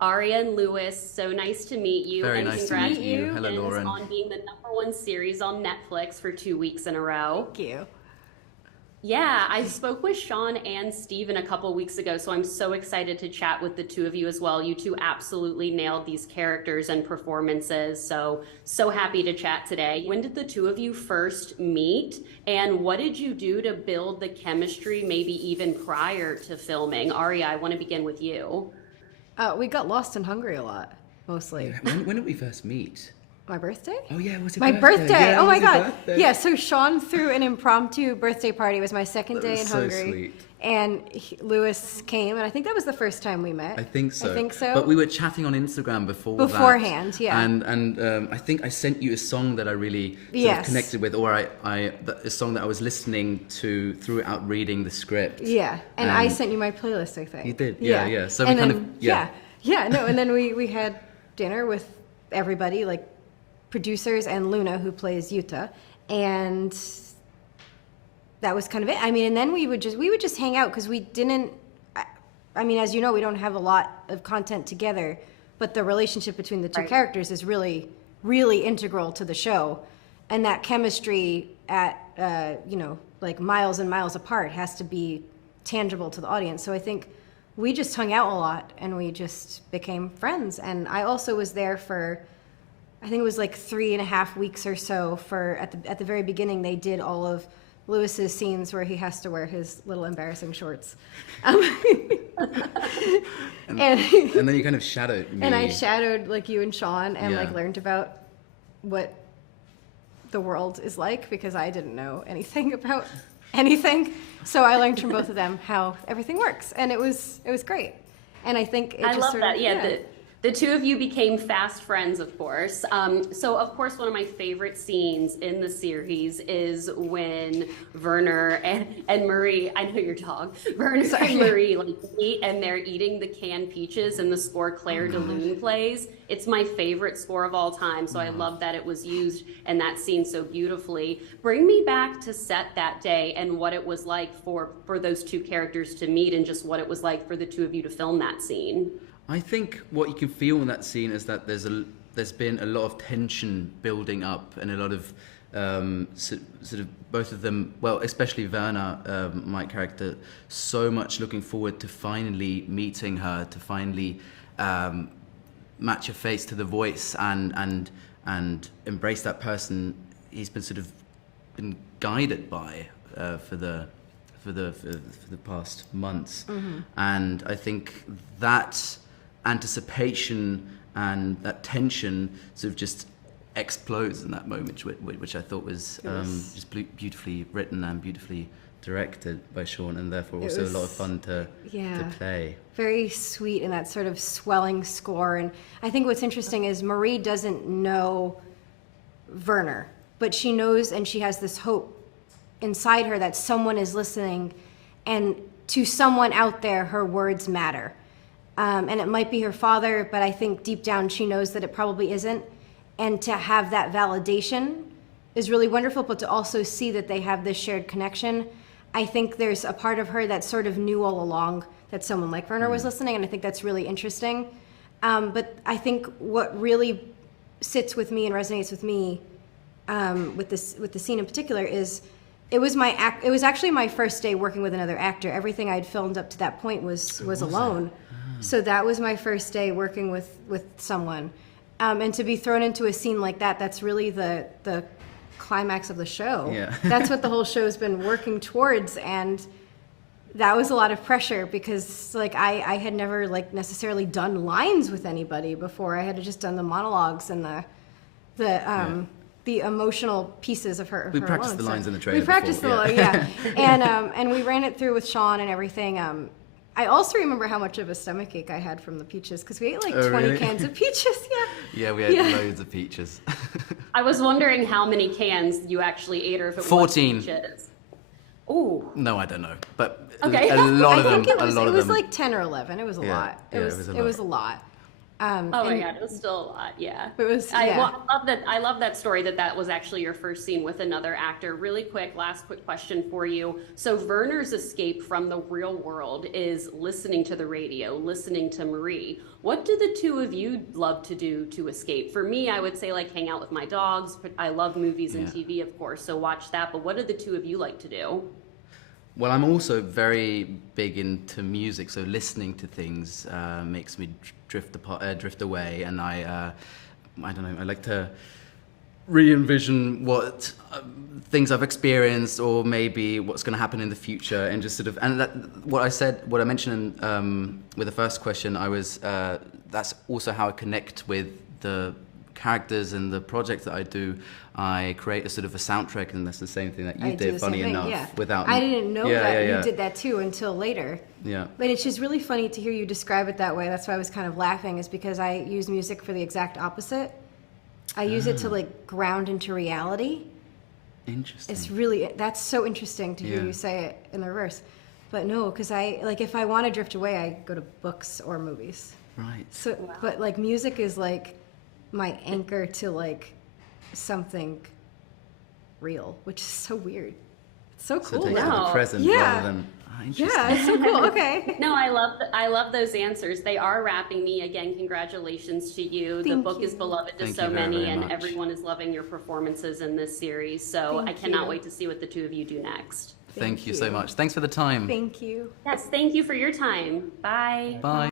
Aria and Lewis, so nice to meet you. Very And nice to meet you. Hello, congratulations Lauren. on being the #1 series on Netflix for 2 weeks in a row. Thank you. Yeah, I spoke with Sean and Steven a couple weeks ago, so I'm so excited to chat with the two of you as well. You two absolutely nailed these characters and performances, so happy to chat today. When did the two of you first meet, and what did you do to build the chemistry maybe even prior to filming? Aria, I want to begin with you. We got lost in Hungary a lot, mostly. When did we first meet? My birthday? Oh yeah, was it My birthday. Yeah, Oh my was it God. birthday? Yeah, so Sean threw an impromptu birthday party. It was my second That day was in so Hungary. sweet. And Lewis came, and I think that was the first time we met. I think so. I think so. But we were chatting on Instagram Beforehand, that. yeah. And I think I sent you a song that I really sort of connected with, or a song that I was listening to throughout reading the script. Yeah, and I sent you my playlist, I think. You did, yeah. So and we then, and then we had dinner with everybody, like producers and Luna, who plays Yuta, and that was kind of it. I mean, and then we would just hang out because we didn't. I mean, as you know, we don't have a lot of content together, but the relationship between the two characters is really, really integral to the show, and that chemistry at like miles and miles apart has to be tangible to the audience. So I think we just hung out a lot and we just became friends. And I also was there for, I think it was like 3.5 weeks or so. For at the very beginning, they did all of Lewis's scenes where he has to wear his little embarrassing shorts. And then you kind of shadowed me. And I shadowed like you and Sean and like Yeah. learned about what the world is like, because I didn't know anything about anything. So I learned from both of them how everything works, and it was great. And I think it I just love sort that. of, Yeah, the two of you became fast friends, of course. So, of course, one of my favorite scenes in the series is when Werner and Marie, I know your dog, Werner and Marie like meet and they're eating the canned peaches and the score Claire de Lune plays. It's my favorite score of all time, so I love that it was used in that scene so beautifully. Bring me back to set that day and what it was like for those two characters to meet, and just what it was like for the two of you to film that scene. I think what you can feel in that scene is that there's been a lot of tension building up, and a lot of sort of both of them, well, especially Werner, my character, so much looking forward to finally meeting her, to finally match her face to the voice and embrace that person he's been sort of been guided by for the past months. And I think that anticipation and that tension sort of just explodes in that moment, which I thought was just beautifully written and beautifully directed by Sean, and therefore also a lot of fun to play. Very sweet in that sort of swelling score. And I think what's interesting is Marie doesn't know Werner, but she knows, and she has this hope inside her that someone is listening, and to someone out there her words matter. And it might be her father, but I think deep down she knows that it probably isn't. And to have that validation is really wonderful, but to also see that they have this shared connection, I think there's a part of her that sort of knew all along that someone like Werner was listening, and I think that's really interesting. But I think what really sits with me and resonates with me with the scene in particular is it was actually my first day working with another actor. Everything I'd filmed up to that point was alone. So that was my first day working with someone. And to be thrown into a scene like that, that's really the climax of the show. Yeah. That's what the whole show's been working towards, and that was a lot of pressure because like I had never like necessarily done lines with anybody before. I had just done the monologues and the emotional pieces of her. We her practiced the monologues. lines in the trailer. We practiced before, and we ran it through with Sean and everything. I also remember how much of a stomachache I had from the peaches because we ate like 20 really? cans of peaches. Yeah, we had loads of peaches. I was wondering how many cans you actually ate, or if it 14. was peaches. Ooh. No, I don't know, but Okay. a lot I of them. think it was a lot of them. like 10 or 11. It was a lot. It was a lot. Oh my and God, it was still a lot. Yeah. it was, I, yeah. well, I love that. I love that story that was actually your first scene with another actor. Really quick, last quick question for you. So Werner's escape from the real world is listening to the radio, listening to Marie. What do the two of you love to do to escape? For me, I would say like hang out with my dogs. But I love movies and Yeah. TV, of course, so watch that. But what do the two of you like to do? Well, I'm also very big into music, so listening to things makes me drift away, and I don't know, I like to re-envision what things I've experienced, or maybe what's going to happen in the future, and just sort of, and that, what I mentioned with the first question, that's also how I connect with the characters and the project that I do. I create a sort of a soundtrack, and that's the same thing that you I do did, the funny same thing, enough. yeah. Without I didn't know Yeah, that yeah, yeah. you did that too until later. Yeah. But it's just really funny to hear you describe it that way. That's why I was kind of laughing, is because I use music for the exact opposite. I use it to like ground into reality. Interesting. It's really, that's so interesting to hear Yeah. you say it in the reverse. But no, because if I want to drift away, I go to books or movies. Right. So, but like music is like my anchor to like something real, which is so weird. It's so So cool. it takes now. to the present Yeah. rather than interesting. Yeah, it's so cool. Okay. No, I love those answers. They are wrapping me. Again, congratulations to you. The Thank book is you. beloved to Thank so you very, many, very and much. everyone is loving your performances in this series. So Thank I cannot you. wait to see what the two of you do next. Thank you so you. much. Thanks for the time. Thank you. Yes, thank you for your time. Bye. Bye.